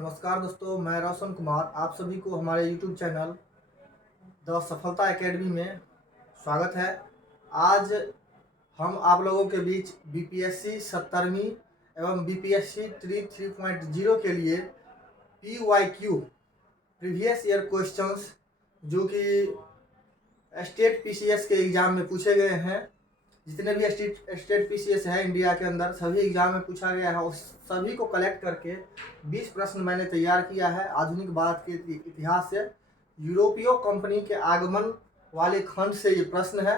नमस्कार दोस्तों, मैं रोशन कुमार आप सभी को हमारे YouTube चैनल द सफलता एकेडमी में स्वागत है। आज हम आप लोगों के बीच BPSC 70वीं एवं BPSC 3.0 के लिए PYQ प्रीवियस ईयर क्वेश्चंस जो कि स्टेट PCS के एग्ज़ाम में पूछे गए हैं, जितने भी स्टेट PCS है इंडिया के अंदर सभी एग्जाम में पूछा गया है, उस सभी को कलेक्ट करके 20 प्रश्न मैंने तैयार किया है। आधुनिक भारत के इतिहास से यूरोपीय कंपनी के आगमन वाले खंड से ये प्रश्न है।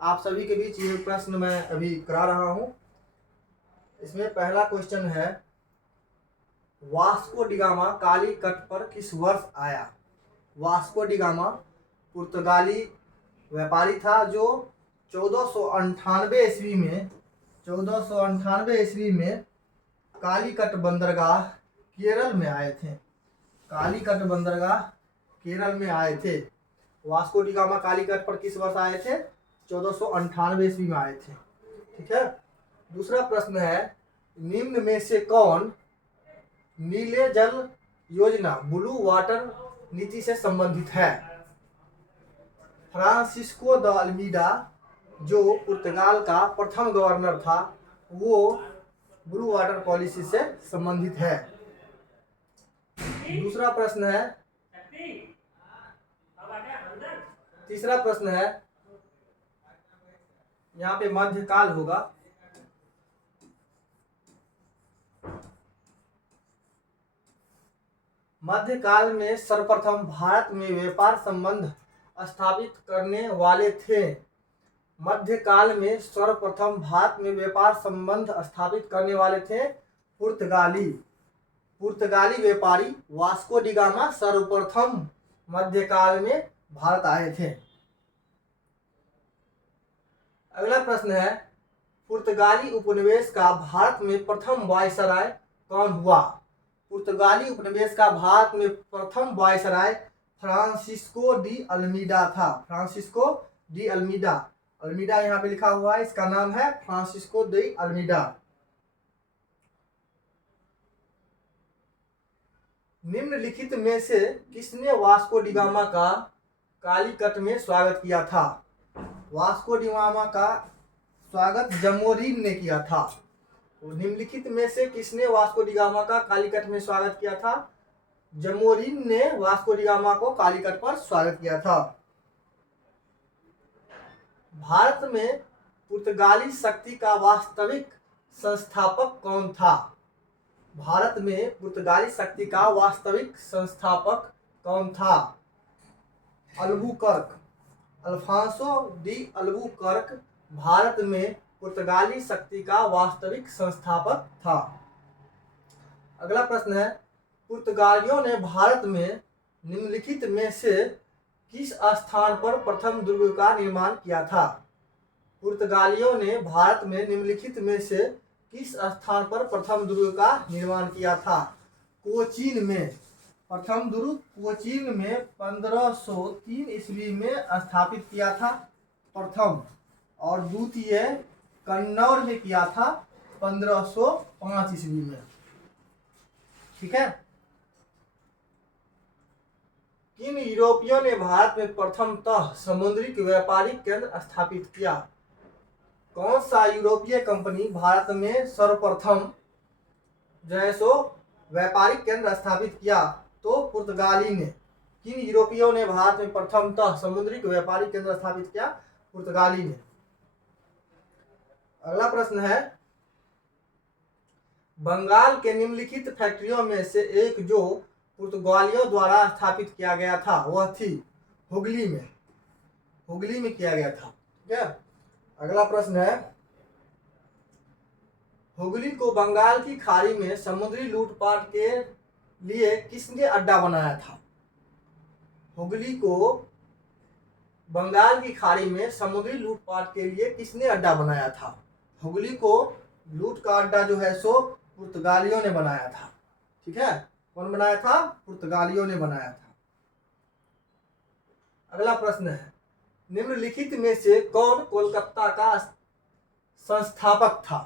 आप सभी के बीच ये प्रश्न मैं अभी करा रहा हूँ। इसमें पहला क्वेश्चन है, वास्को डिगामा काली कट पर किस वर्ष आया? वास्को डिगामा पुर्तगाली व्यापारी था जो 1498 ईस्वी में कालीकट बंदरगाह केरल में आए थे। कालीकट बंदरगाह केरल में आए थे। वास्को डिगामा कालीकट पर किस वर्ष आए थे? 1498 ईस्वी में आए थे। ठीक है। दूसरा प्रश्न है, निम्न में से कौन नीले जल योजना ब्लू वाटर नीति से संबंधित है? फ्रांसिस्को द अल्मीडा जो पुर्तगाल का प्रथम गवर्नर था, वो ब्लू वाटर पॉलिसी से संबंधित है। दूसरा प्रश्न है, तीसरा प्रश्न है, यहाँ पे मध्यकाल होगा। मध्यकाल में सर्वप्रथम भारत में व्यापार संबंध स्थापित करने वाले थे। मध्यकाल में सर्वप्रथम भारत में व्यापार संबंध स्थापित करने वाले थे पुर्तगाली व्यापारी वास्को डिगामा सर्वप्रथम मध्यकाल में भारत आए थे। अगला प्रश्न है, पुर्तगाली उपनिवेश का भारत में प्रथम वायसराय कौन हुआ? पुर्तगाली उपनिवेश का भारत में प्रथम वायसराय फ्रांसिस्को डी अल्मीडा था। फ्रांसिस्को डी अल्मीडा, अल्मीडा यहाँ पे लिखा हुआ है, इसका नाम है फ्रांसिस्को डी अल्मीडा। निम्नलिखित में से किसने वास्को डिगामा का कालीकट में स्वागत किया था? वास्को डिगामा का स्वागत जमोरिन ने किया था। निम्नलिखित में से किसने वास्को डिगामा का कालीकट में स्वागत किया था? जमोरिन ने वास्को डिगामा को कालीकट पर स्वागत किया था। भारत में पुर्तगाली शक्ति का वास्तविक संस्थापक कौन था? भारत में पुर्तगाली शक्ति का वास्तविक संस्थापक कौन था? Albuquerque, Alfonso de Albuquerque Bharat में पुर्तगाली शक्ति का वास्तविक संस्थापक था। अगला प्रश्न है, पुर्तगालियों ने भारत में निम्नलिखित में से किस स्थान पर प्रथम दुर्ग का निर्माण किया था? पुर्तगालियों ने भारत में निम्नलिखित में से किस स्थान पर प्रथम दुर्ग का निर्माण किया था? कोचीन में। प्रथम दुर्ग कोचीन में 1503 ईस्वी में स्थापित किया था प्रथम, और द्वितीय कन्नौर में किया था 1505 ईस्वी में। ठीक है। किन यूरोपियों ने भारत में प्रथमतः समुद्री व्यापारिक केंद्र स्थापित किया? कौन सा यूरोपीय कंपनी भारत में सर्वप्रथम जो है सो व्यापारिक केंद्र स्थापित किया? तो पुर्तगाली ने। किन यूरोपियों ने भारत में प्रथमतः समुद्री व्यापारिक केंद्र स्थापित किया? पुर्तगाली ने। अगला प्रश्न है, बंगाल के निम्नलिखित फैक्ट्रियों में से एक जो पुर्तगालियों द्वारा स्थापित किया गया था वह थी? हुगली में। हुगली में किया गया था। ठीक है। अगला प्रश्न है, हुगली को बंगाल की खाड़ी में समुद्री लूटपाट के लिए किसने अड्डा बनाया था? हुगली को बंगाल की खाड़ी में समुद्री लूटपाट के लिए किसने अड्डा बनाया था? हुगली को लूट का अड्डा जो है सो पुर्तगालियों ने बनाया था। ठीक है। कौन बनाया था? पुर्तगालियों ने बनाया था। अगला प्रश्न है, निम्नलिखित में से कौन कोलकाता का संस्थापक था?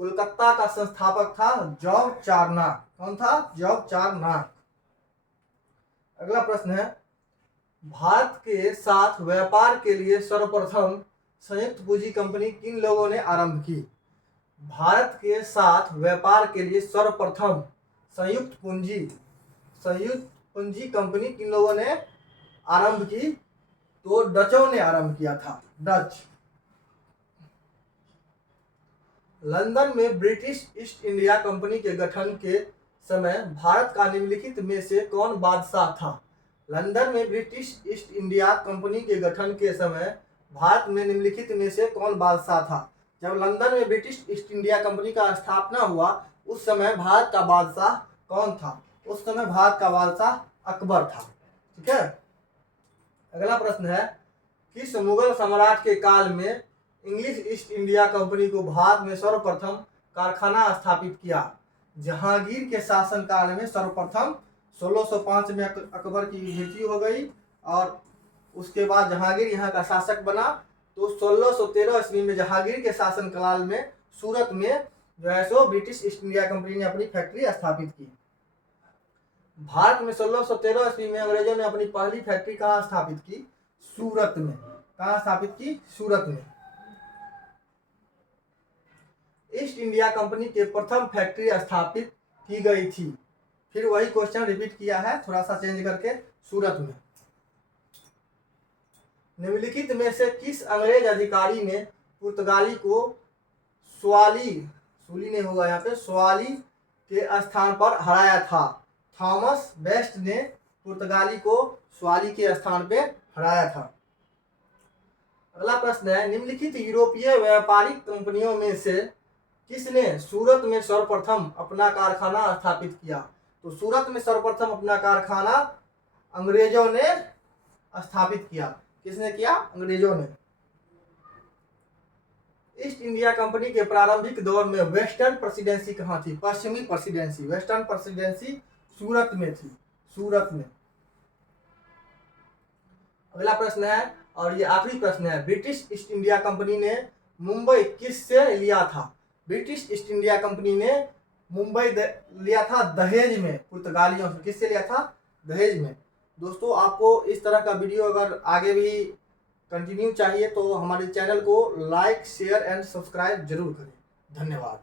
कोलकाता का संस्थापक था जॉब चार्नक। कौन था? जॉब चार्नक। अगला प्रश्न है, भारत के साथ व्यापार के लिए सर्वप्रथम संयुक्त पूंजी कंपनी किन लोगों ने आरंभ की? भारत के साथ व्यापार के लिए सर्वप्रथम संयुक्त पूंजी कंपनी किन लोगों ने आरंभ की? तो डचों ने आरंभ किया था, डच। लंदन में ब्रिटिश ईस्ट इंडिया कंपनी के गठन के समय भारत का निम्नलिखित में से कौन बादशाह था? लंदन में ब्रिटिश ईस्ट इंडिया कंपनी के गठन के समय भारत में निम्नलिखित में से कौन बादशाह था? जब लंदन में ब्रिटिश ईस्ट इंडिया कंपनी का स्थापना हुआ उस समय भारत का बादशाह कौन था? उस समय भारत का बादशाह अकबर था। ठीक है। अगला प्रश्न है, किस मुगल सम्राट के काल में इंग्लिश ईस्ट इंडिया कंपनी को भारत में सर्वप्रथम कारखाना स्थापित किया? जहांगीर के शासन काल में सर्वप्रथम 1605 में अकबर की मृत्यु हो गई और उसके बाद जहांगीर यहाँ का शासक बना। तो 1613 ईस्वी में जहांगीर के शासन काल में सूरत में जो है so British east India company ने अपनी फैक्ट्री स्थापित की। भारत में 1613 ईस्वी में अंग्रेजों ने अपनी पहली फैक्ट्री कहाँ स्थापित की? सूरत में। कहाँ स्थापित की? सूरत में। ईस्ट इंडिया कंपनी के प्रथम फैक्ट्री स्थापित की गई थी। फिर वही क्वेश्चन रिपीट किया है, थोड़ा सा चेंज करके, सूरत में। निम्नलिखित में से किस अंग्रेज अधिकारी ने पुर्तगाली को सूली नहीं होगा यहाँ पे, स्वाली के स्थान पर हराया था? थॉमस बेस्ट ने पुर्तगाली को स्वाली के स्थान पे हराया था। अगला प्रश्न है, निम्नलिखित यूरोपीय व्यापारिक कंपनियों में से किसने सूरत में सर्वप्रथम अपना कारखाना स्थापित किया? तो सूरत में सर्वप्रथम अपना कारखाना अंग्रेजों ने स्थापित किया। किसने किया? अंग्रेजों ने। ईस्ट इंडिया कंपनी के प्रारंभिक दौर में वेस्टर्न प्रेसिडेंसी कहाँ थी? पश्चिमी प्रेसिडेंसी। वेस्टर्न प्रेसिडेंसी सूरत में थी, सूरत में। अगला प्रश्न है और ये आखिरी प्रश्न है, ब्रिटिश ईस्ट इंडिया कंपनी ने मुंबई किससे लिया था? ब्रिटिश ईस्ट इंडिया कंपनी ने मुंबई लिया था दहेज में, पुर्तगालियों से। किससे लिया था? दहेज में। दोस्तों, आपको इस तरह का वीडियो अगर आगे भी कंटिन्यू चाहिए तो हमारे चैनल को लाइक, शेयर एंड सब्सक्राइब जरूर करें। धन्यवाद।